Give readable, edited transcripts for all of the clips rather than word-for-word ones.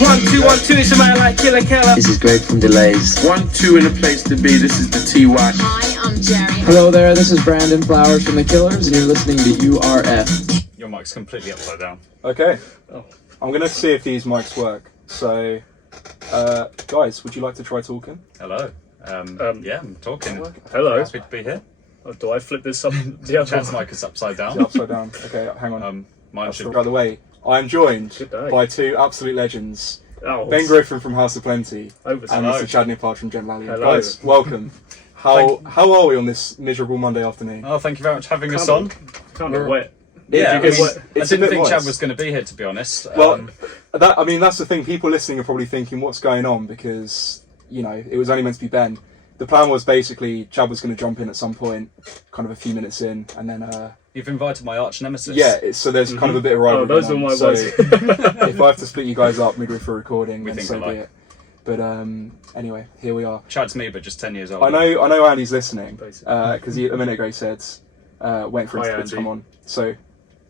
1 2 it's a man like Killer Keller. This is Greg from Delays. 1 2 in a place to be. This is the TY. Hi, I'm Jerry. Hello there, this is Brandon Flowers from The Killers, and you're listening to URF. Your mic's completely upside down. Okay. I'm going to see if these mics work. So, guys, would you like to try talking? Hello. Yeah, I'm talking. Hello. Happy to be here. Oh, do I flip this up? The other Chad's one? mic is upside down. Is it upside down? Okay, hang on. Mine I'll should still be. go the way. I am joined Good day. by two absolute legends. Oh, Ben Griffin from House of Plenty over to and Hello. Mr. Chad Nippard from Jemp, Lalion. Hello. Guys, welcome. How are we on this miserable Monday afternoon? Oh, thank you very much for having us on. kind of wet. Yeah, I, It's- mean, I it's a didn't bit think Chad moist. was going to be here, to be honest. Well, that's the thing. People listening are probably thinking, what's going on? Because, you know, it was only meant to be Ben. The plan was basically Chad was going to jump in at some point, kind of a few minutes in, and then... you've invited my arch nemesis. so there's kind of a bit of rivalry. Oh, those going were on. my words. If I have to split you guys up midway through recording, We then think so alike. be it. But anyway, here we are. Chad's me, but just 10 years older. I know Andy's listening, Basically. because a minute ago he said, waiting for him Hi, to Andy. come on. So,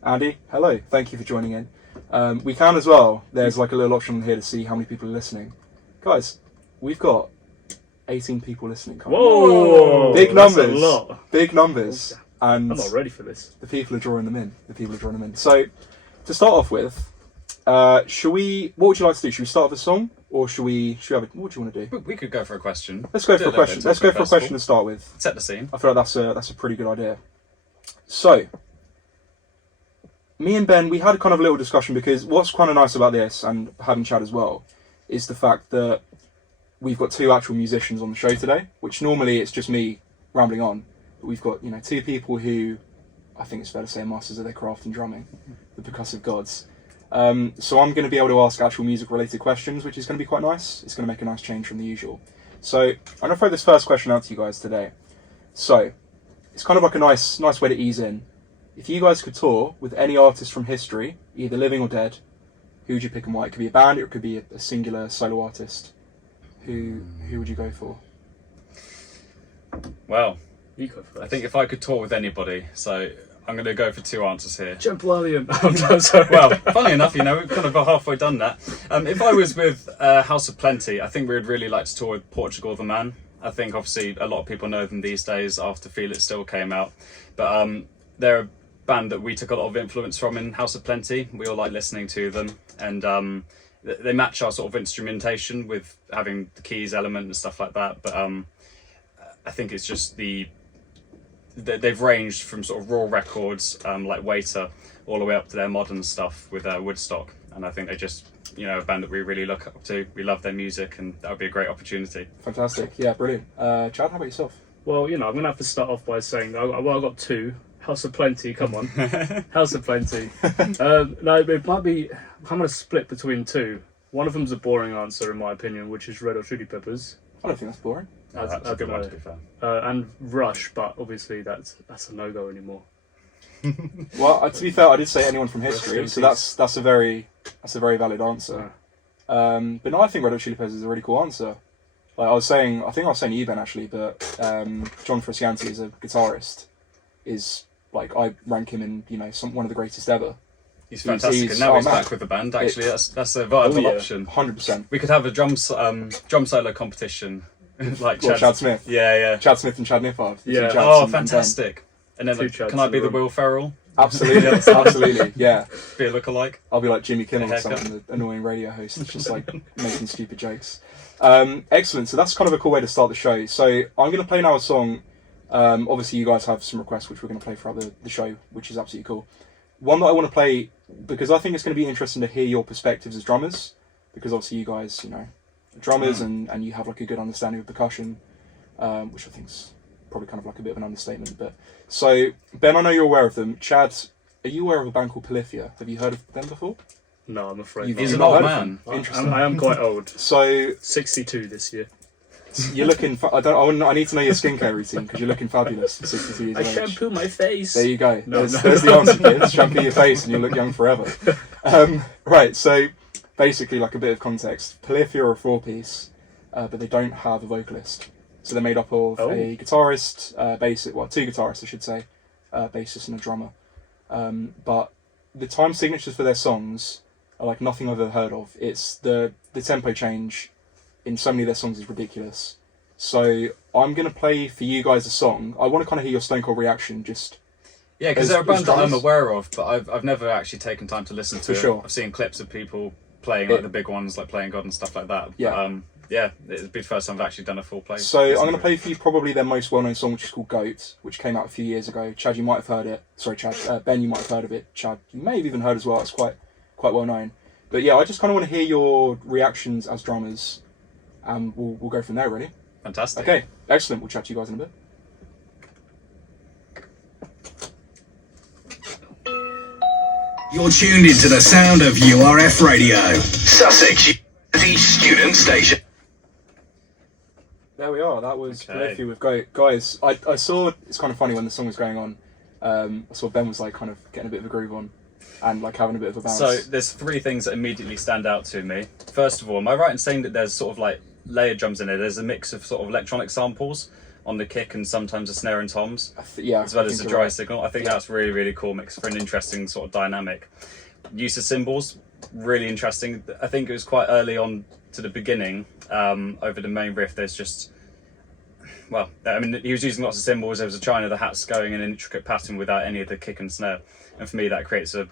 Andy, hello, thank you for joining in. We can as well, there's like a little option here to see how many people are listening. Guys, we've got 18 people listening. Whoa! Big that's numbers. a lot. Big numbers. And I'm not ready for this. the people are drawing them in. So, to start off with, what would you like to do? Should we start with a song? Or should we have what do you want to do? We could go for a question. Let's go Do for a little question. bit, Let's talk go about for a festival. question to start with. Set the scene. I feel like that's a pretty good idea. So, me and Ben, we had a kind of little discussion because what's kind of nice about this, and having Chad as well, is the fact that we've got two actual musicians on the show today, which normally it's just me rambling on. But we've got, two people who, I think it's fair to say, are masters of their craft in drumming, the percussive gods. So I'm going to be able to ask actual music-related questions, which is going to be quite nice. It's going to make a nice change from the usual. So I'm going to throw this first question out to you guys today. So it's kind of like a nice way to ease in. If you guys could tour with any artist from history, either living or dead, who would you pick and why? It could be a band, or it could be a singular solo artist. Who would you go for? Well, You go first. I think if I could tour with anybody, so I'm going to go for two answers here. Jump Lalion. I'm sorry. Well, funny enough, we've kind of halfway done that. If I was with House of Plenty, I think we would really like to tour with Portugal the Man. I think obviously a lot of people know them these days after Feel It Still came out. But they're a band that we took a lot of influence from in House of Plenty. We all like listening to them. And they match our sort of instrumentation with having the keys element and stuff like that. But I think it's just they've ranged from sort of raw records like Waiter all the way up to their modern stuff with Woodstock, and I think they're just a band that we really look up to. We love their music, and that would be a great opportunity. Fantastic. Yeah, brilliant. Chad, how about yourself? Well, I'm going to have to start off by saying, I've got two. House of Plenty, come on. House of Plenty. No, it might be, I'm going to split between two. One of them's a boring answer, in my opinion, which is Red Hot Chili Peppers. I don't think that's boring. That's a good one, to be fair. And Rush, but obviously that's a no-go anymore. Well, to be fair, I did say anyone from history, so that's a very valid answer. But no, I think Red Hot Chili Peppers is a really cool answer. Like I think I was saying to you, Ben, actually, but John Frusciante as a guitarist is like I rank him in one of the greatest ever. He's fantastic, and now he's back with the band. Actually, that's a viable option. 100%. We could have a drum solo competition, like Chad Smith. Yeah. Chad Smith and Chad Nippard. Yeah. Chad's Oh, and Ben. fantastic! And then Two Chads can I in be a the room. Will Ferrell? Absolutely, absolutely, yeah. Be a lookalike. I'll be like Jimmy Kimmel or haircut. something, the annoying radio host, just like making stupid jokes. Excellent. So that's kind of a cool way to start the show. So I'm going to play now a song. Obviously, you guys have some requests which we're going to play throughout the show, which is absolutely cool. One that I want to play because I think it's going to be interesting to hear your perspectives as drummers, because obviously you guys, are drummers and you have like a good understanding of percussion, which I think is probably kind of like a bit of an understatement. But so Ben, I know you're aware of them. Chad, are you aware of a band called Polyphia? Have you heard of them before? No, I'm afraid You've not. He's an not old heard of man. them? Interesting. I am quite old. So 62 this year. you're looking. I need to know your skincare routine because you're looking fabulous for 62 years I of age. shampoo my face. There you go. No, There's the answer, kids. Shampoo your face and you look young forever. Right. So basically, like a bit of context, Polyphia are a four-piece, but they don't have a vocalist. So they're made up of a guitarist, two guitarists, I should say, bassist and a drummer. But the time signatures for their songs are like nothing I've ever heard of. It's the tempo change in so many of their songs is ridiculous. So I'm gonna play for you guys a song. I want to kind of hear your Stone Cold reaction. Just Yeah, because as- they're a band as that I'm drummers. aware of, but I've never actually taken time to listen to For it. sure. I've seen clips of people playing like the big ones, like Playing God and stuff like that. Yeah. But, yeah, it'd be the first time I've actually done a full play. So I'm listen going to it. play for you probably their most well-known song, which is called Goat, which came out a few years ago. Chad, you might have heard it. Sorry, Chad. Ben, you might have heard of it. Chad, you may have even heard as well. It's quite well known. But yeah, I just kind of want to hear your reactions as drummers, and we'll go from there. Really? Fantastic. Okay, excellent. We'll chat to you guys in a bit. You're tuned into the sound of URF Radio, Sussex University Student Station. There we are. That was Okay. Griffin with Goat. Guys, I saw. It's kind of funny when the song was going on. I saw Ben was like kind of getting a bit of a groove on, and like having a bit of a bounce. So there's three things that immediately stand out to me. First of all, am I right in saying that there's sort of like layered drums in it? There's a mix of sort of electronic samples on the kick and sometimes a snare and toms, Yeah, as well I as think the you're dry right. signal. I think that's really, really cool mix for an interesting sort of dynamic. Use of cymbals, really interesting. I think it was quite early on to the beginning, over the main riff, there's just, well, I mean, he was using lots of cymbals. There was a china, the hats going in an intricate pattern without any of the kick and snare. And for me, that creates a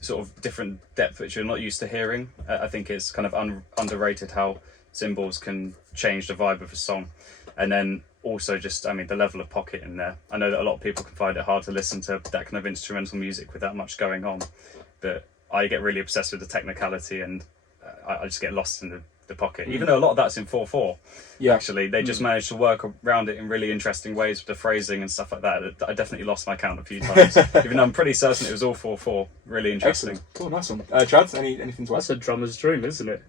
sort of different depth which you're not used to hearing. I think it's kind of underrated how cymbals can change the vibe of a song. And then also just, I mean, the level of pocket in there. I know that a lot of people can find it hard to listen to that kind of instrumental music without much going on. But I get really obsessed with the technicality, and I just get lost in the pocket. Even though a lot of that's in 4/4, Yeah. actually, they just managed to work around it in really interesting ways with the phrasing and stuff like that. I definitely lost my count a few times, even though I'm pretty certain it was all 4/4. Really interesting. Excellent. Cool, nice one. Chad, anything to add? That's a drummer's dream, isn't it?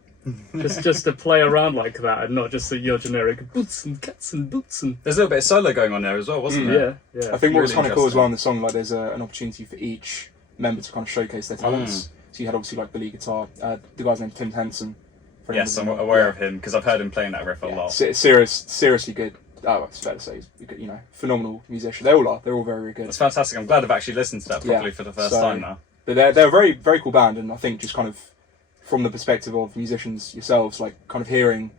just to play around like that and not just your generic boots and cats and boots and There's a little bit of solo going on there as well, wasn't there? yeah. I think what was Really kind of cool as interesting. well in the song, like there's an opportunity for each member to kind of showcase their talents. So you had obviously like the lead guitar, the guy's named Tim Henson. for anyone Yes, who I'm doesn't know. aware Yeah. of him because I've heard him playing that riff a lot. Seriously good. Oh, it's fair to say, he's a good, phenomenal musician. They all are. They're all very, very good. That's fantastic. I'm glad I've actually listened to that properly Yeah, for the first so- time now. But they're a very, very cool band, and I think just kind of from the perspective of musicians yourselves, like kind of hearing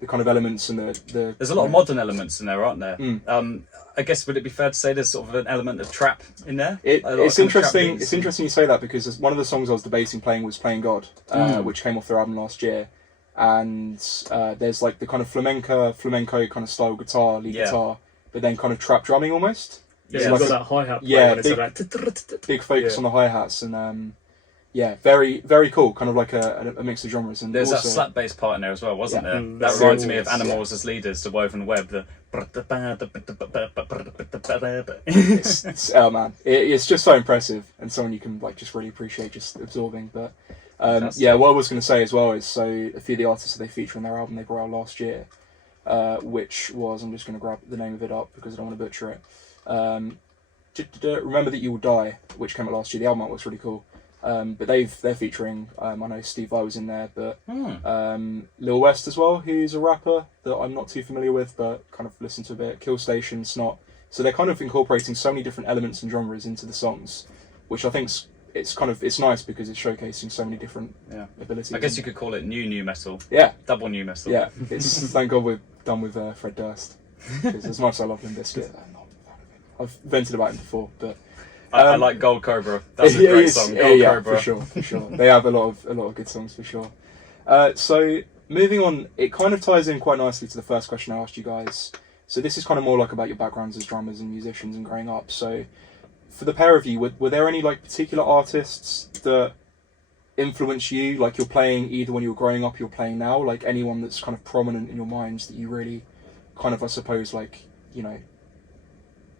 the kind of elements and the There's a lot of modern elements in there, aren't there? Mm. I guess would it be fair to say there's sort of an element of trap in there? A lot of It's kind of trap interesting. beats It's interesting you say that because one of the songs I was debating playing was "Playing God," which came off their album last year, and there's like the kind of flamenco kind of style guitar, lead Yeah. guitar, but then kind of trap drumming almost. Yeah, Yeah, you've like got a- that hi-hat play yeah, when it's big- like Big focus Yeah. on the hi hats and yeah, very, very cool. Kind of like a mix of genres. And There's also, that slap bass part in there as well, wasn't Yeah. there? Mm, That that's reminded it. me of Animals as Leaders, the woven web. The oh man, it's just so impressive and someone you can like just really appreciate just absorbing. But Fantastic. yeah, what I was going to say as well is so a few of the artists that they feature on their album they brought out last year, which was I'm just going to grab the name of it up because I don't want to butcher it. Remember That You Will Die, which came out last year. The album art was really cool. But they're featuring. I know Steve Vai was in there, but Lil West as well, who's a rapper that I'm not too familiar with, but kind of listen to a bit. Kill Station, Snot. So they're kind of incorporating so many different elements and genres into the songs, which I think it's nice because it's showcasing so many different Yeah. abilities. I guess you could call it new metal. Yeah, Double new metal. yeah. It's thank God we're done with Fred Durst. Because as much as I love Limp Bizkit, I'm not a fan of it. I've vented about him before, but I like Gold Cobra. That's a great song. Gold yeah, Cobra. for sure. They have a lot of good songs for sure. So moving on, it kind of ties in quite nicely to the first question I asked you guys. So this is kind of more like about your backgrounds as drummers and musicians and growing up. So for the pair of you, were there any like particular artists that influenced you? Like you're playing either when you were growing up, you're playing now. Like anyone that's kind of prominent in your minds that you really kind of, I suppose, like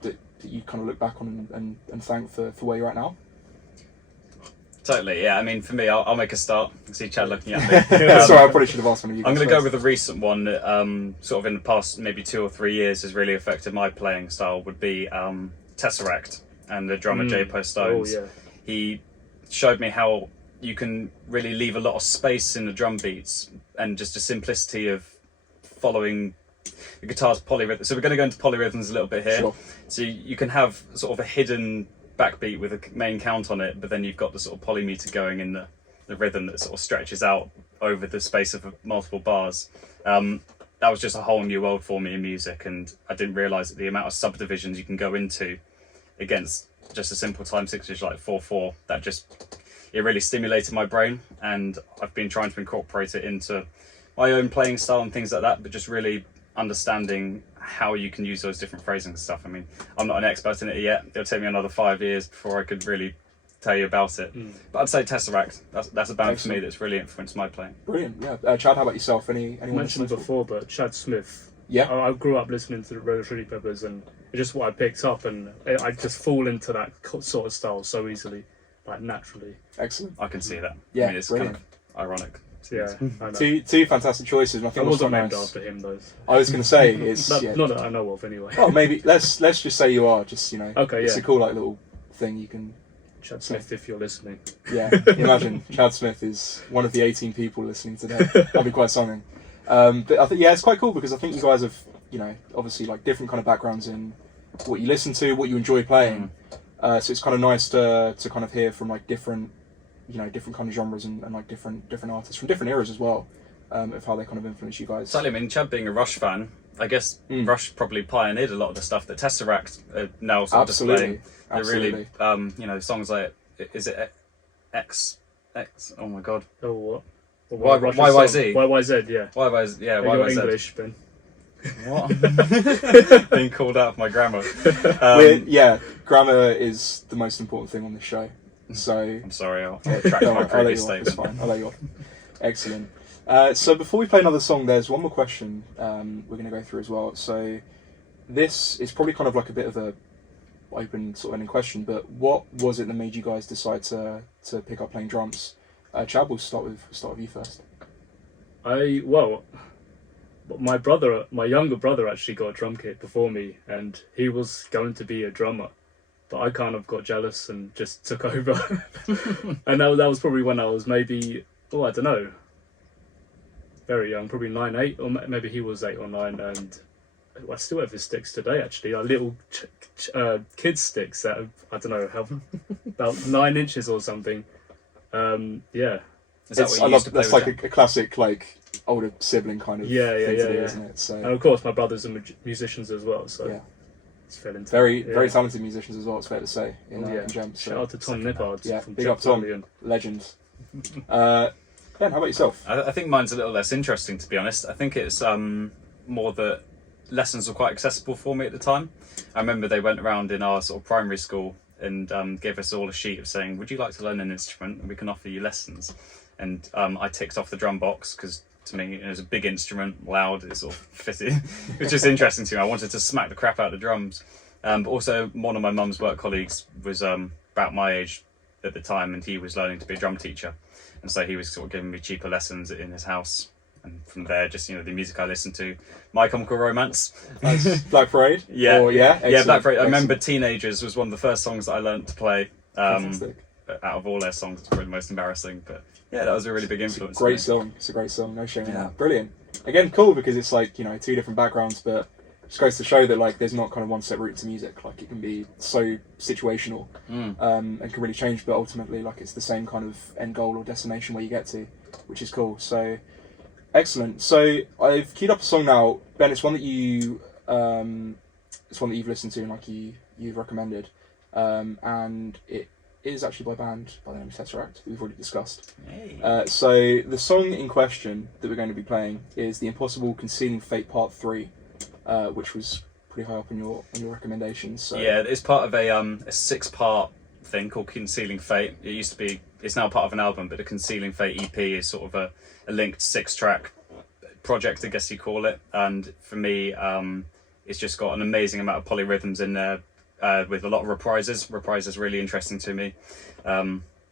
that you kind of look back on and thank for where you're at now. Totally, yeah. I mean, for me, I'll make a start. I see Chad looking at me. Sorry, I probably should have asked one of you guys I'm going to go first. with a recent one that sort of in the past maybe 2 or 3 years has really affected my playing style would be Tesseract and the drummer J-Po Stones. Oh, yeah. He showed me how you can really leave a lot of space in the drum beats and just the simplicity of following the guitar's polyrhythm. So we're going to go into polyrhythms a little bit here. Sure. So you can have sort of a hidden backbeat with a main count on it, but then you've got the sort of polymeter going in the the rhythm that sort of stretches out over the space of multiple bars. That was just a whole new world for me in music, and I didn't realise that the amount of subdivisions you can go into against just a simple time signature like 4/4, that just, it really stimulated my brain, and I've been trying to incorporate it into my own playing style and things like that, but just really understanding how you can use those different phrasing and stuff. I mean, I'm not an expert in it yet. It'll take me another 5 years before I could really tell you about it. But I'd say Tesseract, that's a band for me that's really influenced my playing. Brilliant, yeah. Chad, how about yourself? Anyone I mentioned listening? before, but Chad Smith. Yeah. I grew up listening to the Red Hot Chili Peppers, and it's just what I picked up, and I just fall into that sort of style so easily, like naturally. Excellent. I can see that. Yeah, I mean, it's brilliant. kind of ironic. Yeah, I know. Two fantastic choices, and I I think what's wasn't quite named nice. after him, though. I was going to say it's Not, yeah. not that I know of, anyway. Well, maybe let's just say you are. Just Okay, it's yeah. a cool like little thing you can. Chad Smith, if you're listening. Yeah, imagine Chad Smith is one of the 18 people listening today. That'd be quite something. But I think it's quite cool because I think you guys have obviously like different kind of backgrounds in what you listen to, what you enjoy playing. So it's kind of nice to kind of hear from like different kind of genres and like different artists from different eras as well, of how they kind of influence you guys. Sadly, I mean, Chad being a Rush fan, I guess Rush probably pioneered a lot of the stuff that Tesseract are now sort of displaying. They're really, songs like, is it X? Oh my god. Oh, what? YYZ. YYZ, yeah. YYZ, yeah, You're YYZ. English, Ben. What? Being called out for my grammar. Grammar is the most important thing on this show. So I'm sorry, I'll retract my previous statement. It's fine. I'll let you off. Excellent. So before we play another song, there's one more question we're going to go through as well. So this is probably kind of like a bit of a open sort of ending question, but what was it that made you guys decide to pick up playing drums? Chad, we'll start with you first. My younger brother actually got a drum kit before me, and he was going to be a drummer, but I kind of got jealous and just took over. And that was probably when I was maybe, I don't know, very young, probably 9, 8, or maybe he was 8 or 9, and I still have his sticks today, actually, like little kids sticks that are, I don't know, how about 9 inches or something. Yeah. Is that what you used to play that's with, like Jack? a classic like older sibling kind of thing to do, isn't it? So And of course, my brothers are musicians as well, so yeah, it's fell into very it. very talented musicians as well. It's fair to say in Jemp. Shout out to Tom Nippard. Yeah, from big Jemp up Tom, Lalion. legend. Ben, how about yourself? I think mine's a little less interesting, to be honest. I think it's more that lessons were quite accessible for me at the time. I remember they went around in our sort of primary school and gave us all a sheet of saying, would you like to learn an instrument and we can offer you lessons? And I ticked off the drum box because to me it was a big instrument, loud, it sort of fitted. It was just interesting to me. I wanted to smack the crap out of the drums. But also one of my mum's work colleagues was about my age at the time, and he was learning to be a drum teacher. And so he was sort of giving me cheaper lessons in his house. And from there, just, the music I listened to, My Chemical Romance. Black Parade? Yeah. Or, yeah, Black Parade. I excellent. remember Teenagers was one of the first songs that I learnt to play. Fantastic. Out of all their songs, it's probably the most embarrassing. But yeah, that was a really big influence. Great song. It's a great song. No shame in Yeah. that. Brilliant. Again, cool because it's like, 2 different backgrounds, but it just goes to show that like there's not kind of one set route to music. Like it can be so situational and can really change, but ultimately like it's the same kind of end goal or destination where you get to, which is cool. So excellent. So I've queued up a song now, Ben. It's one that you've listened to and like you've recommended, and it is actually by a band by the name of Tesseract, we've already discussed. Hey. So the song in question that we're going to be playing is The Impossible Concealing Fate Part 3, which was pretty high up on your recommendations. So Yeah, it's part of a 6-part thing called Concealing Fate. It's now part of an album, but the Concealing Fate EP is sort of a linked 6-track project, I guess you call it. And for me, it's just got an amazing amount of polyrhythms in there, with a lot of reprises. Reprises really interesting to me.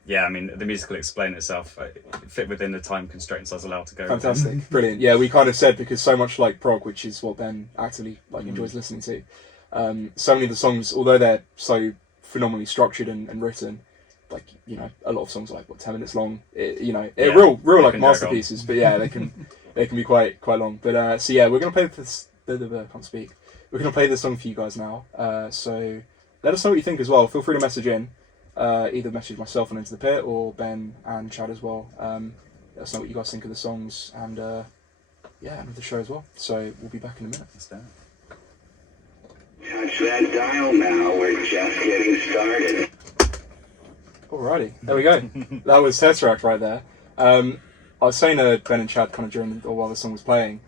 Yeah, I mean, the music will explain itself. It fit within the time constraints I was allowed to go. fantastic, brilliant. Yeah, we kind of said because so much like prog, which is what Ben actively enjoys listening to. So many of the songs, although they're so phenomenally structured and written, like a lot of songs are like 10 minutes long. Real like masterpieces. But yeah, they can be quite long. But so yeah, we're gonna play this. Can't speak. We're gonna play this song for you guys now. So let us know what you think as well. Feel free to message in. either message myself on Into the Pit or Ben and Chad as well. Let us know what you guys think of the songs and and of the show as well. So we'll be back in a minute. Touch that dial now, we're just getting started. Alrighty, there we go. That was Tesseract right there. I was saying to Ben and Chad kind of while the song was playing,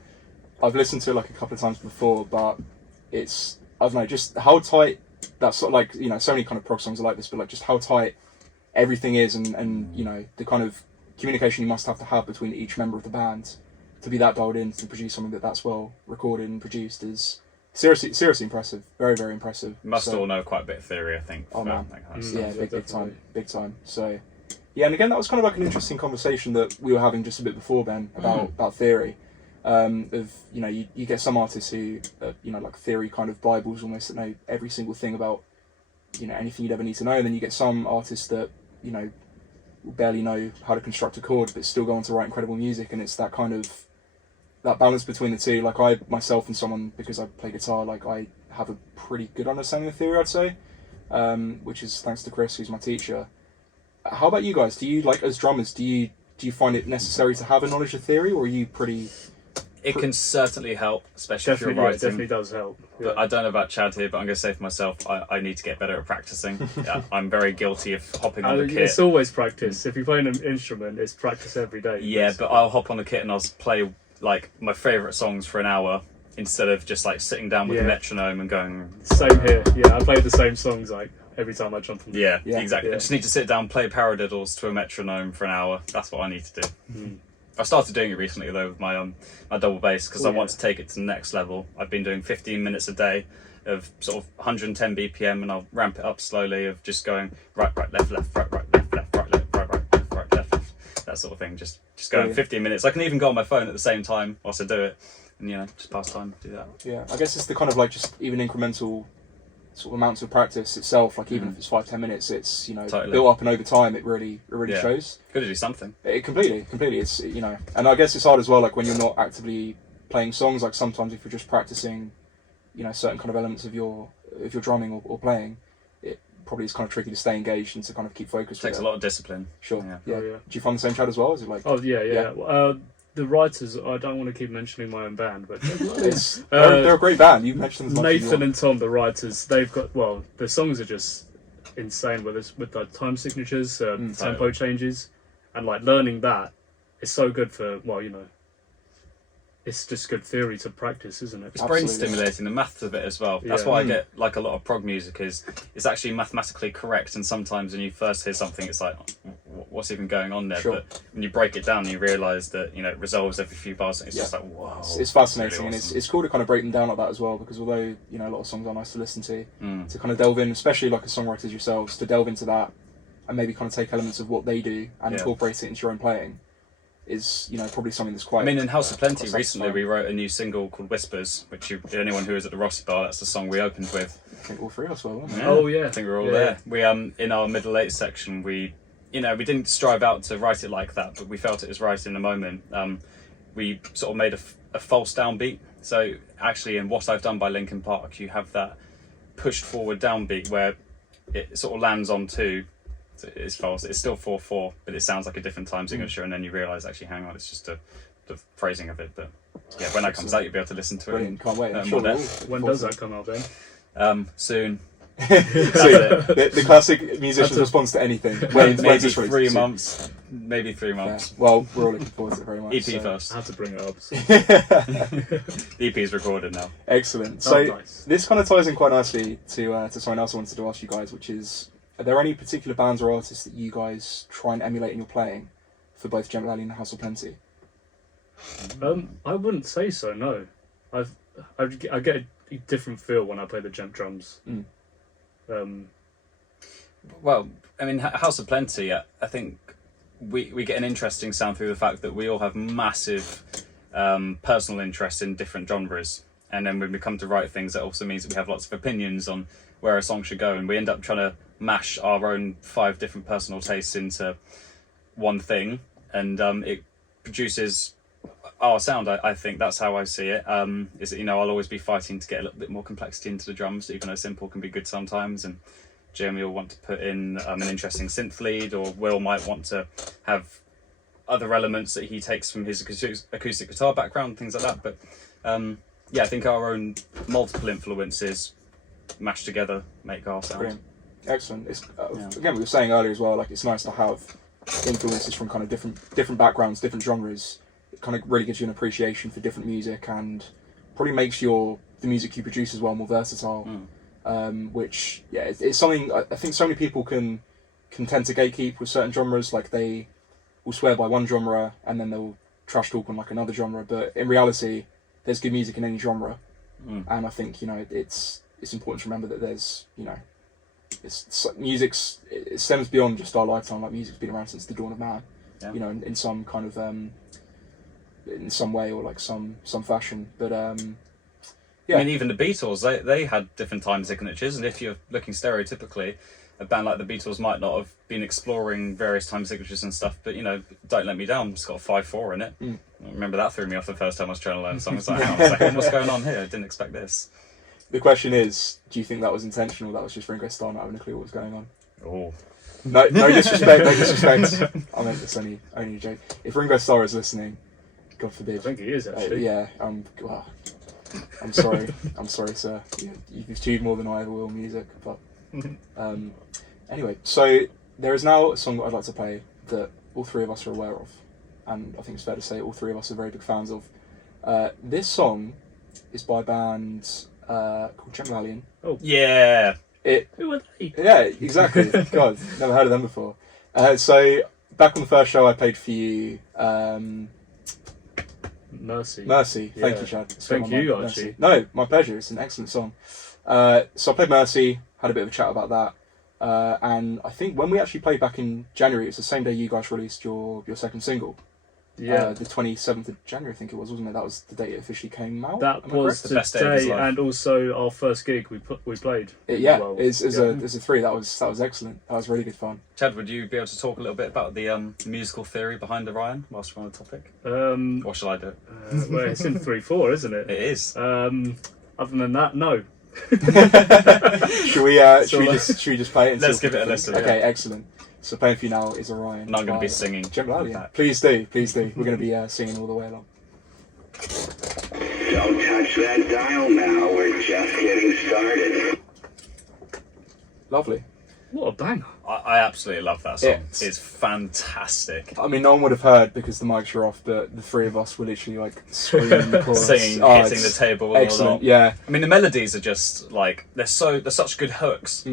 I've listened to it like a couple of times before, but it's, I don't know, just how tight, that's sort of like, you know, so many kind of prog songs are like this, but like just how tight everything is and you know, the kind of communication you must have to have between each member of the band to be that dialed in to produce something that's well recorded and produced is seriously impressive. Very, very impressive. Must all know quite a bit of theory, I think. Oh man, that kind of stuff. yeah, big time. So, yeah, and again, that was kind of like an interesting conversation that we were having just a bit before, Ben, about theory. Of, you know, you get some artists who, you know, like theory kind of Bibles almost, that know every single thing about, you know, anything you'd ever need to know. And then you get some artists that, you know, barely know how to construct a chord, but still go on to write incredible music. And it's that kind of, that balance between the two. Like I, myself and someone, because I play guitar, like I have a pretty good understanding of theory, I'd say, which is thanks to Chris, who's my teacher. How about you guys? Do you, like, as drummers, do you find it necessary to have a knowledge of theory, or are you pretty... It can certainly help, especially if Definitely, you're writing. it definitely does help. Yeah. But I don't know about Chad here, but I'm going to say for myself, I need to get better at practicing. Yeah, I'm very guilty of hopping on the kit. It's always practice. If you're playing an instrument, it's practice every day. Yeah, but I'll hop on the kit and I'll play like my favourite songs for an hour instead of just like sitting down with a metronome and going... Same here. Yeah, I play the same songs like every time I jump on the Yeah, exactly. Yeah. I just need to sit down, play paradiddles to a metronome for an hour. That's what I need to do. I started doing it recently though with my my double bass because I want to take it to the next level. I've been doing 15 minutes a day of sort of 110 BPM, and I'll ramp it up slowly of just going right, left, right, left, right, left, right, left, that sort of thing. Just going 15 minutes. I can even go on my phone at the same time whilst I do it, and you know, just pass time, do that. Yeah, I guess it's the kind of like just even incremental sort of amounts of practice itself, like even if it's 5-10 minutes, it's, you know, built up, and over time it really shows. Got to do something. It completely it's, you know, and I guess it's hard as well, like when you're not actively playing songs, like sometimes if you're just practicing, you know, certain kind of elements of your drumming or playing, it probably is kind of tricky to stay engaged and to kind of keep focused. Takes a lot of discip. Sure. Yeah. Do you find the same, Chad, as well? Is it like... Oh yeah. The writers, I don't want to keep mentioning my own band, but they're a great band. You've mentioned them as much as you Nathan want. and Tom, the writers, they've got, well, the songs are just insane with the time signatures, tempo changes, and like learning that is so good for, well, you know, it's just good theory to practice, isn't it? It's brain stimulating, the maths of it as well. That's why I get like a lot of prog music is it's actually mathematically correct, and sometimes when you first hear something it's like, what's even going on there? Sure. But when you break it down you realise that, you know, it resolves every few bars, and it's just like, whoa. It's fascinating, really and awesome. it's cool to kind of break them down like that as well, because although, you know, a lot of songs are nice to listen to kind of delve in, especially like as songwriters yourselves, to delve into that and maybe kind of take elements of what they do and incorporate it into your own playing is, you know, probably something that's quite... I mean, in House of Plenty recently we wrote a new single called Whispers, which anyone who was at the Rossi Bar, that's the song we opened with. I think all three of us were, weren't we? Oh yeah, I think we're all there. We in our middle eight section, we didn't strive out to write it like that, but we felt it was right in the moment. We sort of made a false downbeat. So actually in What I've Done by Linkin Park, you have that pushed forward downbeat where it sort of lands on 2. It's false. It's still 4/4, but it sounds like a different time signature, and then you realise actually, hang on, it's just the phrasing of it. But yeah, when that comes out, you'll be able to listen to it. Brilliant, can't wait. I'm When sure does that come out then? Soon. So the classic musician's response to anything. When's Maybe this released? 3 months. Maybe 3 months. Yeah. Well, we're all looking forward to it very much. EP first. I have to bring it up. The EP is recorded now. Excellent. So nice. this kind of ties in quite nicely to something else I wanted to ask you guys, which is, are there any particular bands or artists that you guys try and emulate in your playing for both Jemp, Lalion and House of Plenty? I wouldn't say so. No, I get a different feel when I play the Jemp drums. Well, I mean, House of Plenty, I think we get an interesting sound through the fact that we all have massive personal interest in different genres. And then when we come to write things, that also means that we have lots of opinions on where a song should go. And we end up trying to mash our own 5 different personal tastes into one thing. And it produces our sound. I think that's how I see it. Is that, you know, I'll always be fighting to get a little bit more complexity into the drums, even though simple can be good sometimes. And Jimmy will want to put in an interesting synth lead, or Will might want to have other elements that he takes from his acoustic guitar background, things like that. But yeah, I think our own multiple influences mashed together make our sound. Brilliant. Excellent. It's, again, we were saying earlier as well, like it's nice to have influences from kind of different backgrounds, different genres. It kind of really gives you an appreciation for different music, and probably makes the music you produce as well more versatile. Which, yeah, it's something I think so many people can tend to gatekeep with certain genres. Like they will swear by one genre and then they'll trash talk on like another genre. But in reality, there's good music in any genre, and I think it's important to remember that there's it stems beyond just our lifetime. Like music's been around since the dawn of man, in some kind of in some way or like some fashion. But yeah, I mean, even the Beatles, they had different time signatures, and if you're looking stereotypically, a band like the Beatles might not have been exploring various time signatures and stuff, but Don't Let Me Down, it's got a 5/4 in it. I remember that threw me off the first time I was trying to learn a song. I was like, hang on a second, what's going on here? I didn't expect this. The question is, do you think that was intentional? That was just Ringo Starr not having a clue what was going on? Oh, no disrespect, no disrespect. I meant this only a joke. If Ringo Starr is listening, God forbid. I think he is actually. Yeah, well, I'm sorry. I'm sorry, sir. You've achieved more than I ever will in music. But anyway, so there is now a song that I'd like to play that all three of us are aware of, and I think it's fair to say all three of us are very big fans of. This song is by a band called Jemp Lalion. Oh yeah. Who are they? Yeah, exactly. God, never heard of them before. So back on the first show, I played for you. Mercy. Thank you, Chad. Thank you, Archie. No, my pleasure. It's an excellent song. So I played Mercy, had a bit of a chat about that, and I think when we actually played back in January, it was the same day you guys released your second single. Yeah. The 27th of January, I think it was, wasn't it? That was the date it officially came out. That was The the best day of his day, life. and also our first gig we played. Yeah, well. as a three, that was excellent. That was really good fun. Chad, would you be able to talk a little bit about the musical theory behind Orion whilst we're on the topic? Or shall I do it? Well, it's in 3/4, isn't it? It is. Other than that, no. Should we just play it? And Let's see what give it a we think? listen, Okay, yeah. excellent. So playing for you now is Orion. And I'm going to by be singing. Jemp with Lalion. that. Please do. We're going to be singing all the way along. Don't touch that dial now. We're just getting started. Lovely. What a banger. I absolutely love that song. It's- It's fantastic. I mean, no one would have heard because the mics are off, but the three of us were literally like screaming the chorus. Singing, Oh, hitting the it's table and excellent. whatnot. Yeah. I mean, the melodies are just like they're such good hooks.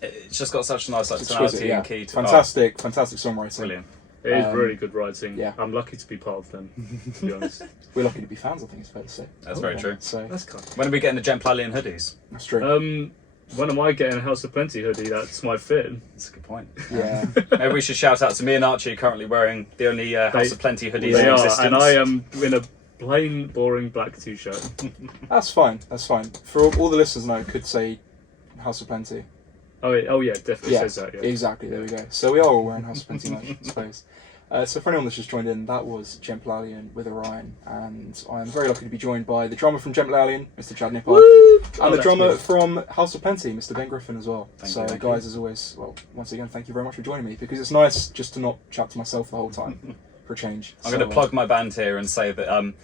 It's just got such a nice like Exquisite, tonality yeah. and key. To Fantastic songwriting. brilliant. It is really good writing. yeah. I'm lucky to be part of them, to be honest. We're lucky to be fans, I think it's fair to say. That's very true. So That's kind. When are we getting the Jemp Lalion hoodies? that's true. When am I getting a House of Plenty hoodie? That's my fit. That's a good point. Yeah. Maybe we should shout out to me and Archie, currently wearing the only House of Plenty hoodies They in are, existence. and I am in a plain, boring black t-shirt. That's fine. For all the listeners know, could say House of Plenty. Oh yeah, definitely Yeah, says that. Yeah. exactly. There we go. So we are all wearing House of Plenty merch, I suppose. So for anyone that's just joined in, that was Jemp Lalion with Orion, and I am very lucky to be joined by the drummer from Jemp Lalion, Mr. Chad Nippard, and Oh, the that's drummer me. from House of Plenty, Mr. Ben Griffin, as well. Thank So you, thank guys, as always, well, once again, thank you very much for joining me, because it's nice just to not chat to myself the whole time, for a change. I'm going to plug my band here and say that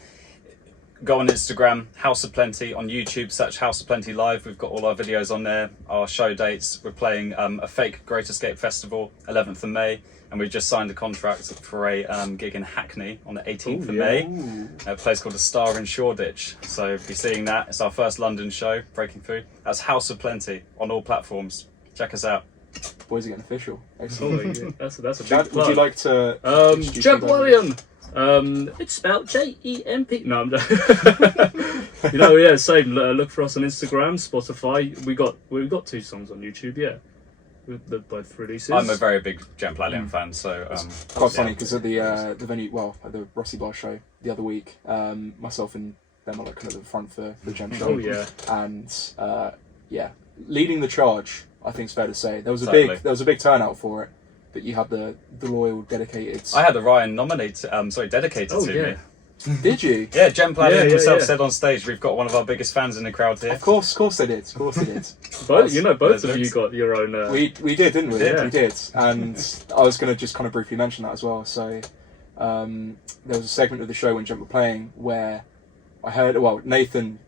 go on Instagram, House of Plenty, on YouTube, search House of Plenty Live. We've got all our videos on there, our show dates. We're playing a fake Great Escape Festival, 11th of May, and we've just signed a contract for a gig in Hackney on the 18th of May, a place called the Star in Shoreditch. So be seeing that. It's our first London show, breaking through. That's House of Plenty on all platforms. Check us out. Boys are getting official. Oh, Excellent. yeah, that's a big Chad, plug. would you like to... introduce Jemp your band? Lalion. It's spelled Jemp. No, I'm yeah, same. Look for us on Instagram, Spotify. We got 2 songs on YouTube. Yeah, with both releases. I'm a very big Jemp Lalion fan, so Quite funny because at the venue, at the Rossi Bar show the other week, myself and Ben were like kind of at the front for the Jemp show. Oh yeah, and leading the charge. I think it's fair to say there was Totally. a big turnout for it, but you had the loyal, dedicated. I had Orion dedicated Oh, to yeah. me. Did you? Yeah, Jemp Lalion Yeah, himself yeah. said on stage, we've got one of our biggest fans in the crowd here. Of course they did. Of course they did. Both of There's you got your own. We did, didn't we? Yeah. We did. And I was going to just kind of briefly mention that as well. So there was a segment of the show when Jemp were playing where I heard, well, Nathan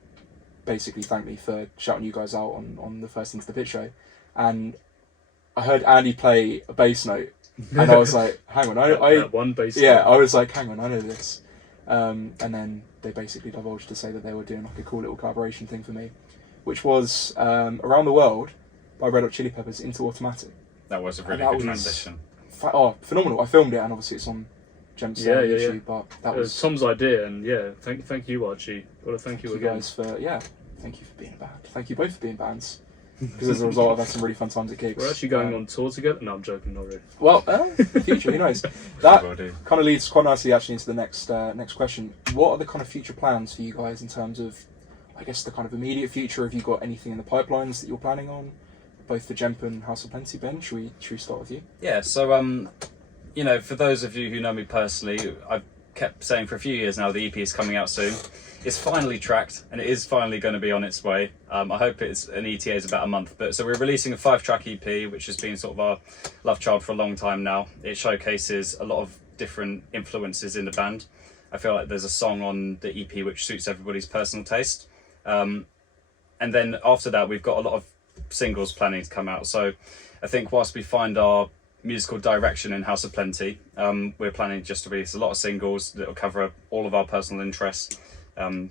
basically thanked me for shouting you guys out on the first Into the Pit show, and I heard Andy play a bass note, and I was like, hang on, that one bass. yeah, I was like, hang on, I know this. And then they basically divulged to say that they were doing like a cool little collaboration thing for me, which was Around the World by Red Hot Chili Peppers into Automatic. That was a really that good was- transition. Phenomenal. I filmed it, and obviously it's on Jemp's YouTube, but that It was was Tom's idea, and yeah, thank you, Archie. Got to thank you you again. guys for, thank you for being a band. Thank you both for being bands. Because as a result, I've had some really fun times at gigs. We're actually going on tour together. No, I'm joking, not really. Well, in the future, who knows? That Will do. kind of leads quite nicely actually into the next question. What are the kind of future plans for you guys in terms of, I guess, the kind of immediate future? Have you got anything in the pipelines that you're planning on, both for Jemp and House of Plenty? Ben, should we start with you? Yeah, so you know, for those of you who know me personally, I've kept saying for a few years now the EP is coming out soon. It's finally tracked, and it is finally going to be on its way. I hope an ETA is about a month, but so we're releasing a 5-track EP, which has been sort of our love child for a long time now. It showcases a lot of different influences in the band. I feel like there's a song on the EP which suits everybody's personal taste. And then after that, we've got a lot of singles planning to come out. So I think whilst we find our musical direction in House of Plenty, we're planning just to release a lot of singles that will cover all of our personal interests. And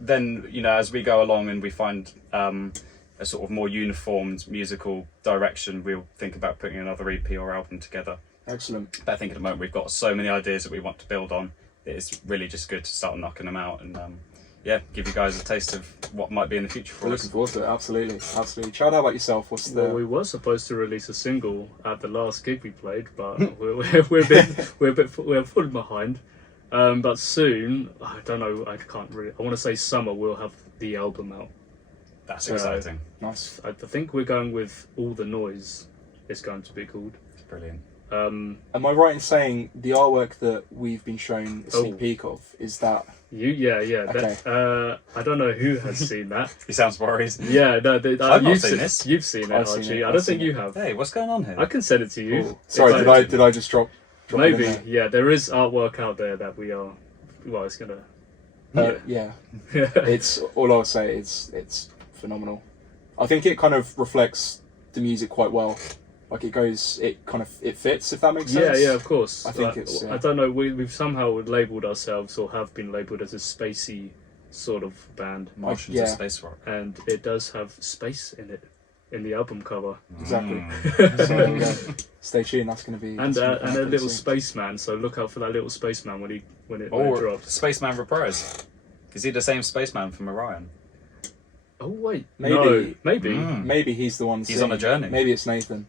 then, you know, as we go along and we find a sort of more uniformed musical direction, we'll think about putting another EP or album together. Excellent. But I think at the moment we've got so many ideas that we want to build on. It's really just good to start knocking them out and give you guys a taste of what might be in the future for We're us. looking forward to it. Absolutely. Chad, how about yourself? What's the? Well, we were supposed to release a single at the last gig we played, but we're falling behind. But soon, I don't know. I can't really. I want to say summer. We'll have the album out. That's exciting. Nice. I think we're going with All the Noise. It's going to be called. Brilliant. Am I right in saying the artwork that we've been shown a sneak peek of is that? Yeah. Okay. I don't know who has seen that. He sounds worried. Yeah, no, I've not seen this. You've seen it, I've seen Archie. it, I I've don't seen think you it. have. Hey, what's going on here? I can send it to you. Ooh. Sorry, did I just drop it in Maybe, there? yeah. There is artwork out there that we are. Well, it's gonna. Yeah. It's all I'll say. It's phenomenal. I think it kind of reflects the music quite well. Like it fits, if that makes sense. Yeah, of course. I think it's, I don't know. We've somehow labelled ourselves, or have been labelled as a spacey sort of band, Martians of space rock. and it does have space in it in the album cover, Exactly. So there we go. Stay tuned. That's going to be. and that's gonna a happen little soon. spaceman. So look out for that little spaceman when it Or drops. Spaceman Reprise. Is he the same spaceman from Orion? Oh wait, Maybe. no, maybe. Maybe he's the one. He's on a journey. Maybe it's Nathan.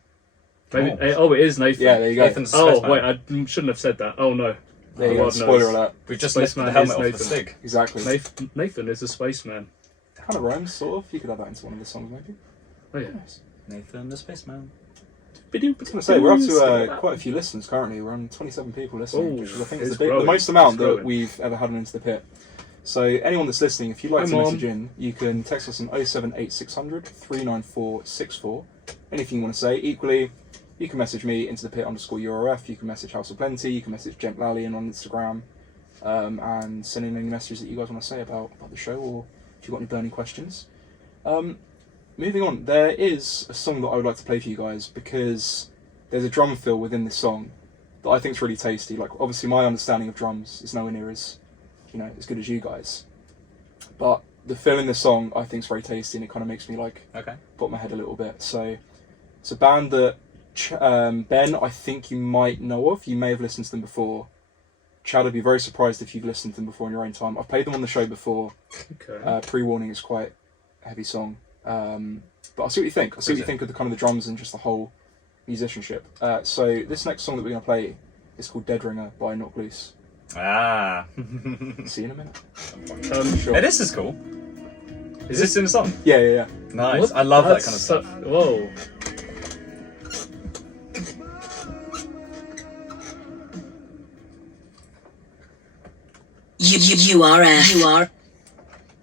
Maybe. Oh, it is Nathan. Yeah, there you go. Nathan's a Oh spaceman. wait, I shouldn't have said that. Oh no. There you God go. Spoiler knows. alert. We've just lifted Spaceman the helmet is off the Nathan. Stig. Exactly. Nathan is a spaceman. Kind of rhymes, sort of. You could add that into one of the songs, maybe. Oh yeah. Nathan the spaceman. I was going to say, we're up to quite a few listens currently. We're on 27 people listening, Ooh, which is, I think it's is the growing. most amount It's that growing. we've ever had on Into the Pit. So anyone that's listening, if you'd like Hi, to Mom. message in, you can text us on 078 394 64. Anything you want to say. Equally, you can message me into the pit _URF. You can message House of Plenty. You can message Jemp Lalion on Instagram, and send in any messages that you guys want to say about the show, or if you've got any burning questions. Moving on, there is a song that I would like to play for you guys because there's a drum fill within this song that I think is really tasty. Like, obviously, my understanding of drums is nowhere near as as good as you guys, but the fill in the song I think is very tasty, and it kind of makes me pop my head a little bit. So it's a band that Ben, I think you might know of. You may have listened to them before. Chad, I'd be very surprised if you've listened to them before in your own time. I've played them on the show before. Okay. Pre-warning, it's quite a heavy song, but I'll see what you think. I'll see what you think of the kind of the drums and just the whole musicianship. So this next song that we're going to play is called Dead Ringer by Knock Loose. Ah. See you in a minute. Sure. Hey, this is cool. Is this in the song? Yeah. Nice. What? I love that That's kind of so- stuff. Whoa. URF.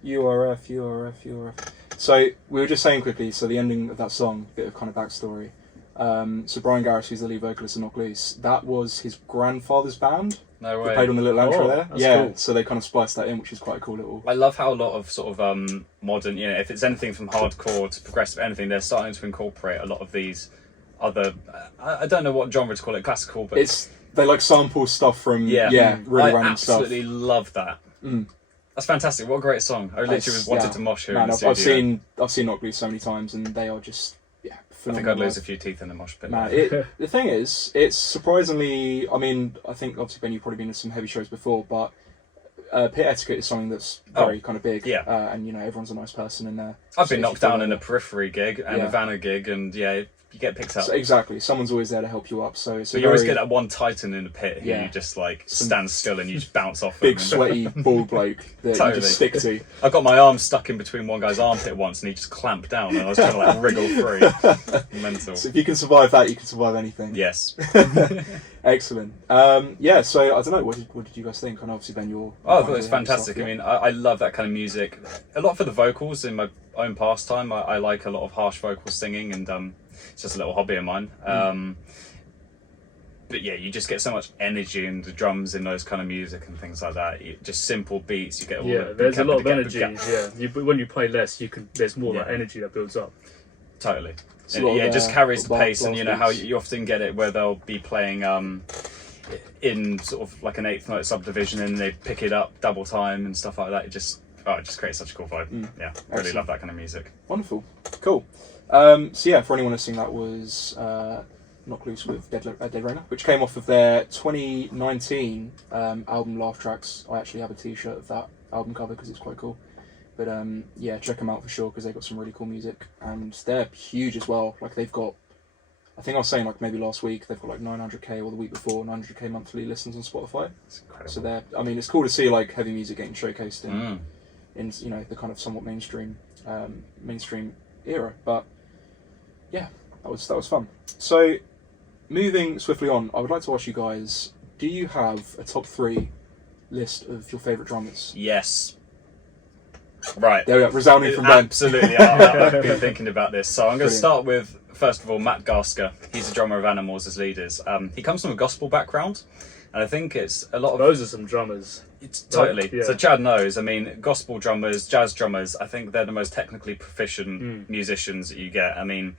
URF. So we were just saying quickly, so the ending of that song, bit of kind of backstory. So Brian Garris, who's the lead vocalist of Knock Loose, that was his grandfather's band. No They way. played on the little outro there. that's Yeah, cool. so they kind of spliced that in, which is quite a cool little... I love how a lot of sort of modern, if it's anything from hardcore to progressive, anything, they're starting to incorporate a lot of these other, I don't know what genre to call it, classical, but They like sample stuff from, really I random stuff. absolutely love that. That's fantastic. What a great song. I literally wanted to mosh here in the I've studio. I've seen Knock Loose so many times, and they are just, I phenomenal. think I'd lose a few teeth in the mosh pit. Man, the thing is, it's surprisingly. I mean, I think obviously Ben, you've probably been to some heavy shows before, but pit etiquette is something that's very kind of big. Yeah. And everyone's a nice person in there. I've So been if knocked you down feel in a periphery gig and a Vanna gig, and you get picked up. So exactly, someone's always there to help you up. So it's But you always get that one titan in the pit who you just like stands still and you just bounce off big them. sweaty bald bloke that you just stick to. I got my arm stuck in between one guy's armpit once and he just clamped down and I was trying to like wriggle free. Mental. So if you can survive that, you can survive anything. Yes. Excellent. So I don't know. What did you guys think? And obviously, Ben, you're. Oh, I thought it was fantastic. I mean, I love that kind of music. A lot for the vocals in my own pastime. I like a lot of harsh vocal singing, and it's just a little hobby of mine. But yeah, you just get so much energy in the drums in those kind of music and things like that. Just simple beats. You get all there's a lot of energy. When you play less, there's more that energy that builds up. Totally. It's And, it just carries the pace, and how beats. you often get it where they'll be playing in sort of like an eighth note subdivision, and they pick it up double time and stuff like that. It just creates such a cool vibe. Yeah, really Excellent. love that kind of music. Wonderful. Cool. For anyone listening, that was Knock Loose with Dead Rainer, which came off of their 2019 album Laugh Tracks. I actually have a t-shirt of that album cover because it's quite cool. But check them out for sure because they've got some really cool music and they're huge as well. Like they've got, I think I was saying like maybe last week they've got like 900k or the week before 900k monthly listens on Spotify. It's incredible. So it's cool to see like heavy music getting showcased in the kind of somewhat mainstream era. But yeah, that was fun. So moving swiftly on, I would like to ask you guys: do you have a top 3 list of your favourite drummers? Yes. Right. There we go, resounding from Ben. Absolutely. I've been thinking about this. So I'm going to Brilliant. start with, first of all, Matt Gasker. He's the drummer of Animals as Leaders. He comes from a gospel background, and I think it's a lot of... Those are some drummers. It's totally. Yeah. So Chad knows. I mean, gospel drummers, jazz drummers, I think they're the most technically proficient musicians that you get. I mean,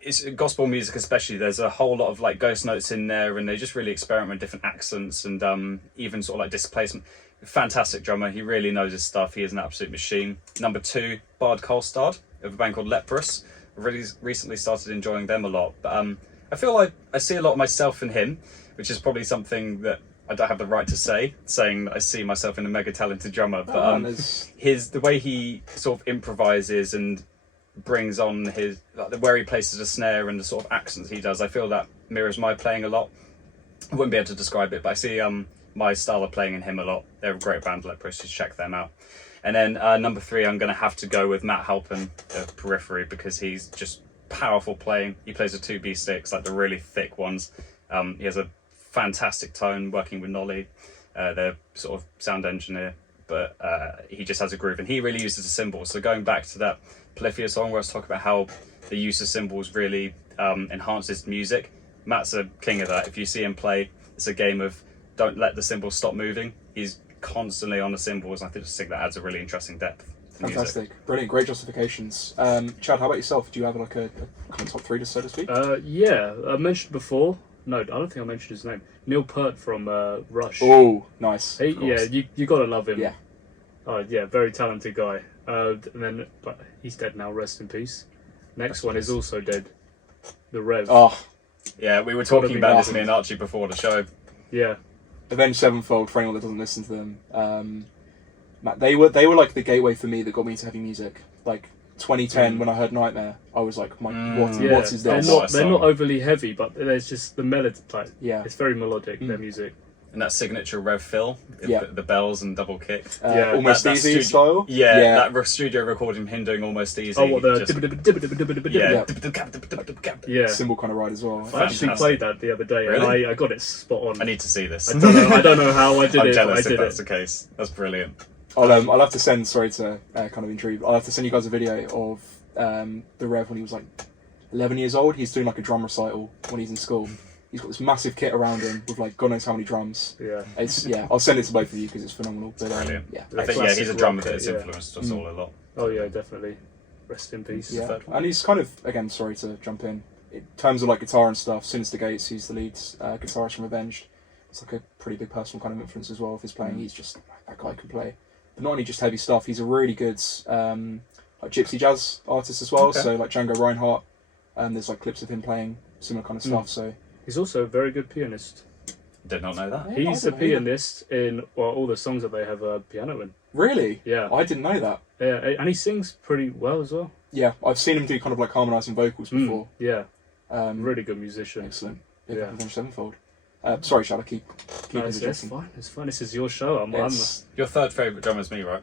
it's gospel music especially, there's a whole lot of like ghost notes in there, and they just really experiment with different accents and even sort of like displacement. Fantastic drummer. He really knows his stuff. He is an absolute machine. Number 2, Bard Kolstad of a band called Leprous. I've really recently started enjoying them a lot. But I feel like I see a lot of myself in him, which is probably something that I don't have the right to say, saying that I see myself in a mega talented drummer. But the way he sort of improvises and brings on his where he places a snare and the sort of accents he does, I feel that mirrors my playing a lot. I wouldn't be able to describe it, but I see my style of playing in him a lot. They're a great band, Leprous, just check them out. And then number 3, I'm going to have to go with Matt Halpin of Periphery, because he's just powerful playing. He plays the 2B6, like the really thick ones. He has a fantastic tone working with Nolly, their sort of sound engineer, but he just has a groove, and he really uses the cymbals. So going back to that Polyphia song where I was talking about how the use of cymbals really enhances music, Matt's a king of that. If you see him play, it's a game of don't let the cymbals stop moving. He's constantly on the cymbals, and I just think that adds a really interesting depth to Fantastic. music. Brilliant, great justifications. Chad, how about yourself? Do you have like a kind of top 3, so to speak? I mentioned before. No, I don't think I mentioned his name. Neil Peart from Rush. Oh, nice. You gotta love him. Yeah. Very talented guy. But he's dead now. Rest in peace. Next one is also dead. The Rev. Oh, Yeah, we were talking about this, me and Archie, before the show. Yeah. Avenged Sevenfold, for anyone that doesn't listen to them, Matt, they were like the gateway for me that got me into heavy music. Like 2010, when I heard Nightmare, I was like, what is this? They're not overly heavy, but there's just the melody. Like, Yeah. it's very melodic. Their music. and that signature rev fill, Yeah. the bells and double kick. Yeah, Almost that Easy studio- style. Yeah, that studio recording of him doing Almost Easy. Oh, what the just- yeah. Yeah. Cymbal kind of ride as well. I actually Fantastic. played that the other day, Really? and I got it spot on. I need to see this. I don't know how I did I'm it, but I jealous if did that's it. the case. That's brilliant. I'll have to send. Sorry to kind of intrude. I'll have to send you guys a video of the Rev when he was like 11 years old. He's doing like a drum recital when he's in school. He's got this massive kit around him with like God knows how many drums. Yeah. I'll send it to both of you because it's phenomenal. But Brilliant. yeah, I think classic he's a drummer rock, that's yeah. influenced us all a lot. Oh yeah, definitely. Rest in peace. yeah. third one. And he's kind of, again, sorry to jump in terms of like guitar and stuff. Sinister Gates, he's the lead guitarist from Avenged. It's like a pretty big personal kind of influence as well. If he's playing, he's just that guy can play. But not only just heavy stuff, he's a really good like gypsy jazz artist as well. Okay. So like Django Reinhardt, there's like clips of him playing similar kind of stuff. So He's also a very good pianist. Did not know that. He's a pianist in all the songs that they have a piano in. really, Yeah. I didn't know that. Yeah, and he sings pretty well as well. Yeah, I've seen him do kind of like harmonising vocals before. Yeah, Really really good musician. excellent. Yeah, Yeah. Avenged Sevenfold. Sorry, Shad, I keep No, it's interjecting. fine. It's fine. This is your show. I'm Your third favourite drummer is me, right?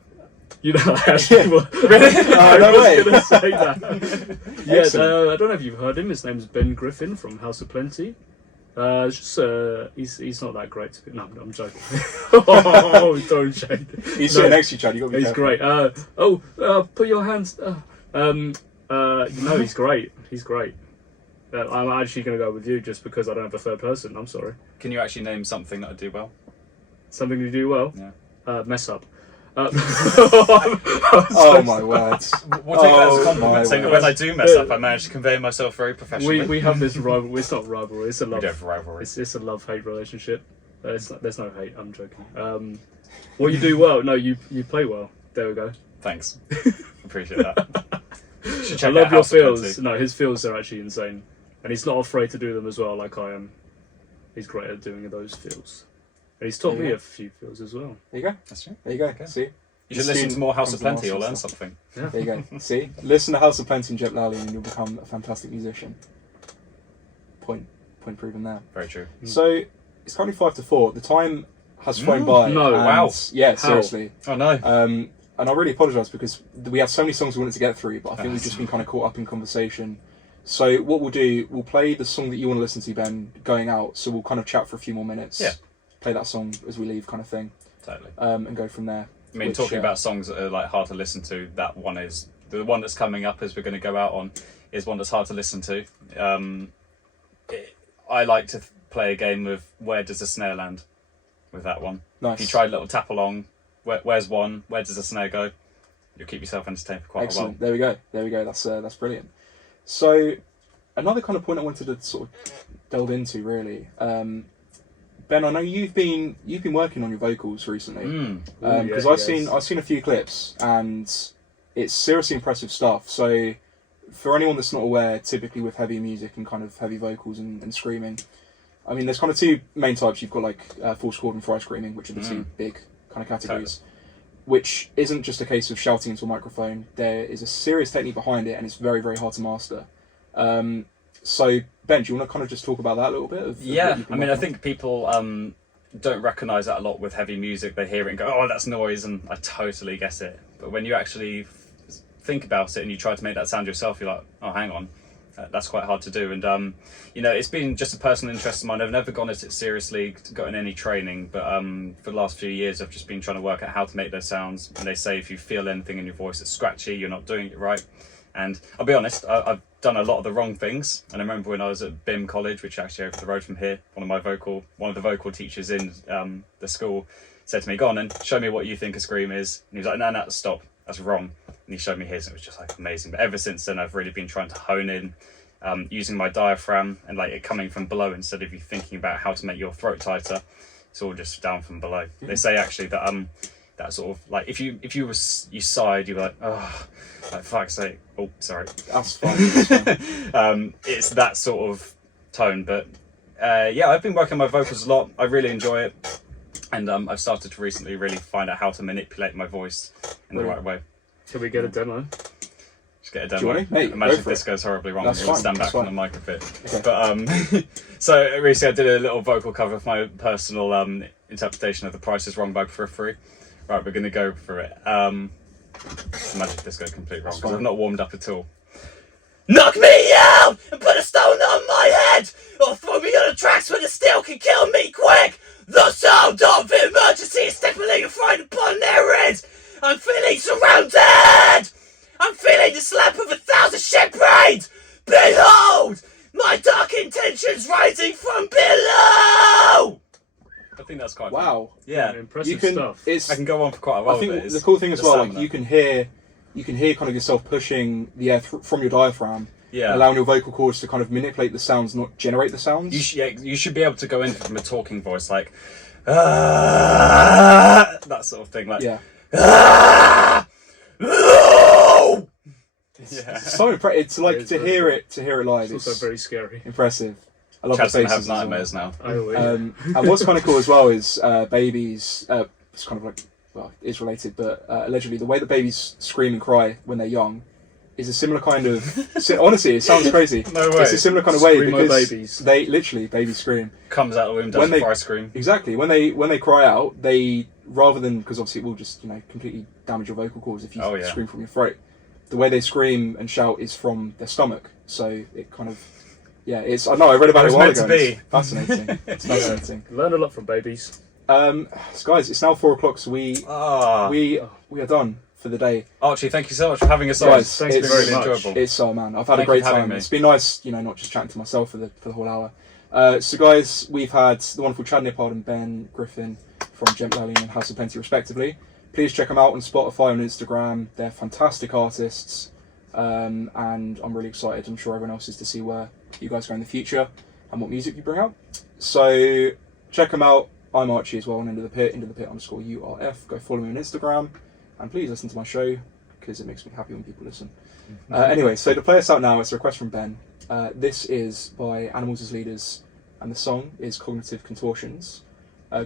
you know, I actually was, I no way. was going to say that. Yeah, Excellent. I don't know if you've heard him. His name's Ben Griffin from House of Plenty. It's just he's not that great. No, I'm joking. Oh, don't shade. He's sitting next to you, Chad. You got to be He's careful. great. Put your hands. No, he's great. He's great. I'm actually going to go with you just because I don't have a third person. I'm sorry. Can you actually name something that I do well? Something you do well. Yeah. Mess up. Oh my words. We'll take that as a Oh, compliment, my saying that word. when I do mess up, I manage to convey myself very professionally. We have this rivalry. It's not rivalry. It's a We love. do have a rivalry. It's a love-hate relationship. There's no hate. I'm joking. What you do well. No, you play well. There we go. Thanks. Appreciate that. Should I check love out your House of feels. Plenty. No, his feels are actually insane, and he's not afraid to do them as well, like I am. He's great at doing those feels, and he's taught me Yeah. a few feels as well. There you go. That's true. There you go. Okay. See? You should listen to more House of Comes Plenty, the you'll learn master something. There you go. See? Listen to House of Plenty and Jemp Lalion and you'll become a fantastic musician. Point proven there. Very true. So, it's currently 5 to 4. The time has flown by. No, and- wow. Yeah, How? seriously. Oh no. And I really apologise because we have so many songs we wanted to get through, but I think we've That's just been kind of caught up in conversation. So what we'll do, we'll play the song that you want to listen to, Ben, going out. So we'll kind of chat for a few more minutes. Yeah. Play that song as we leave, kind of thing, Totally. and go from there. I mean, which, talking about songs that are like hard to listen to, that one is the one that's coming up as we're going to go out on is one that's hard to listen to. I like to play a game of where does the snare land with that one. Nice. If you try a little tap along, where's one? Where does the snare go? You'll keep yourself entertained for quite Excellent. a There we go. There we go. That's brilliant. So, another kind of point I wanted to sort of delve into, really. Ben, I know you've been working on your vocals recently. while. Because yeah, I've seen a few clips and it's seriously impressive stuff. So for anyone that's not aware, typically with heavy music and kind of heavy vocals and screaming, I mean, there's kind of two main types. You've got like false chord and fry screaming, which are the two big kind of categories. Which isn't just a case of shouting into a microphone. There is a serious technique behind it, and it's very, very hard to master. So Ben, do you want to kind of just talk about that a little bit? Of what Yeah, you've been I mean, I working on? think people don't recognise that a lot with heavy music. They hear it and go, "Oh, that's noise," and I totally get it. But when you actually think about it and you try to make that sound yourself, you're like, "Oh, hang on, that's quite hard to do." And you know, it's been just a personal interest of mine. I've never gone at it seriously, gotten any training, but for the last few years, I've just been trying to work out how to make those sounds. And they say if you feel anything in your voice that's scratchy, you're not doing it right. And I'll be honest, I've done a lot of the wrong things. And I remember when I was at BIM College, which actually over the road from here, one of the vocal teachers in the school said to me, "Go on and show me what you think a scream is." And he was like, no, stop, that's wrong. And he showed me his and it was just like amazing. But ever since then, I've really been trying to hone in, using my diaphragm and like it coming from below instead of you thinking about how to make your throat tighter. It's all just down from below. They say actually that that sort of like if you sighed, you're like, oh, like fuck's sake. Oh, sorry. That's fine. That's fine. It's that sort of tone. But yeah, I've been working on my vocals a lot. I really enjoy it, and I've started to recently really find out how to manipulate my voice in the right way. Can we get a demo? Just get a Do you demo. want it? Mate, Imagine go if for this it. goes horribly wrong. That's I'm going to fine, stand back that's from the mic a bit. Okay. But so recently I did a little vocal cover of my personal interpretation of The Price is Wrong by For Free. Right, we're going to go for it. Imagine if this goes completely wrong, because I've not warmed up at all. Knock me out and put a stone on my head, or throw me on the tracks where the steel can kill me quick. The sound of emergency is stimulating fright upon their heads. I'm feeling surrounded. I'm feeling the slap of 1,000 shipwrights. Behold, my dark intentions rising from below. I think that's quite Wow. fun. Yeah, Impressive stuff. I can go on for quite a while. I think with it. the cool thing as the well, stamina. like you can hear kind of yourself pushing the air from your diaphragm, Yeah. allowing your vocal cords to kind of manipulate the sounds, not generate the sounds. You should be able to go in from a talking voice, like that sort of thing, like Yeah. no! Yeah. So it's like It is to very hear cool. it live. It's also very scary. Impressive. I love Chad's the gonna faces have as well. nightmares now. I always. And what's kind of cool as well is babies. It's kind of like, well, it's related, but allegedly the way that babies scream and cry when they're young is a similar kind of. Honestly, it sounds crazy. No way. It's a similar kind of way Screamo because babies. they literally babies scream. Comes out of the womb, does When a they- fry scream. Exactly. When they cry out, they rather than because obviously it will just completely damage your vocal cords if you Oh, yeah. scream from your throat. The way they scream and shout is from their stomach, so it kind of it's. I know I read about it a while It's ago. meant to and It's fascinating. It's fascinating. Learn a lot from babies. So guys, it's now 4 o'clock, so we are done for the day. Archie, thank you so much for having us on. Guys, Thanks, it's it's- been really very much. enjoyable. It's man, I've had Thank a you great for having time. me. It's been nice, not just chatting to myself for the whole hour. So guys, we've had the wonderful Chad Nippard and Ben Griffin from Jemp, Lalion and House of Plenty respectively. Please check them out on Spotify and Instagram. They're fantastic artists, and I'm really excited. I'm sure everyone else is to see where you guys go in the future and what music you bring out. So check them out. I'm Archie as well on Into the Pit _URF. Go follow me on Instagram, and please listen to my show because it makes me happy when people listen. Anyway, so to play us out now, it's a request from Ben. This is by Animals as Leaders, and the song is Cognitive Contortions.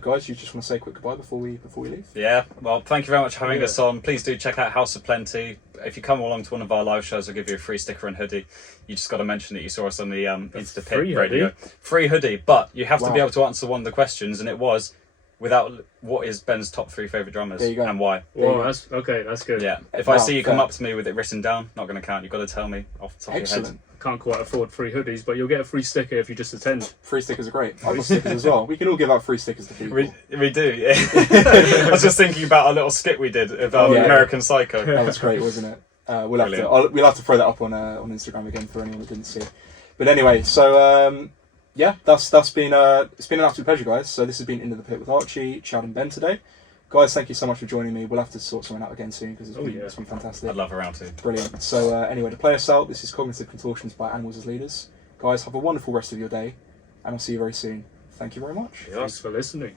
Guys, you just want to say a quick goodbye before we leave? Yeah, well, thank you very much for having Yeah. us on. Please do check out House of Plenty. If you come along to one of our live shows, I'll give you a free sticker and hoodie. You just got to mention that you saw us on the Into the Pit free radio. hoodie? Free hoodie, but you have to be Wow. able to answer one of the questions, and it was, what is Ben's top 3 favourite drummers There you go. and why? Well, that's okay. That's good. Yeah, if Wow, I see you come fair. up to me with it written down, not going to count. You've got to tell me off the top of your Excellent. head. Can't quite afford free hoodies, but you'll get a free sticker if you just attend. Free stickers are great. I've got stickers as well. We can all give out free stickers to people. We do, yeah. I was just thinking about our little skit we did about Yeah. American Psycho. That was great, wasn't it? We'll have Brilliant. we'll have to throw that up on Instagram again for anyone that didn't see. But anyway, so that's been it's been an absolute pleasure, guys. So this has been Into the Pit with Archie, Chad, and Ben today. Guys, thank you so much for joining me. We'll have to sort something out again soon because it's been fantastic. I'd love a round 2. Brilliant. So anyway, to play us out, this is Cognitive Contortions by Animals as Leaders. Guys, have a wonderful rest of your day, and I'll see you very soon. Thank you very much. Thanks for listening.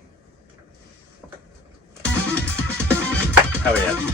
Hell yeah.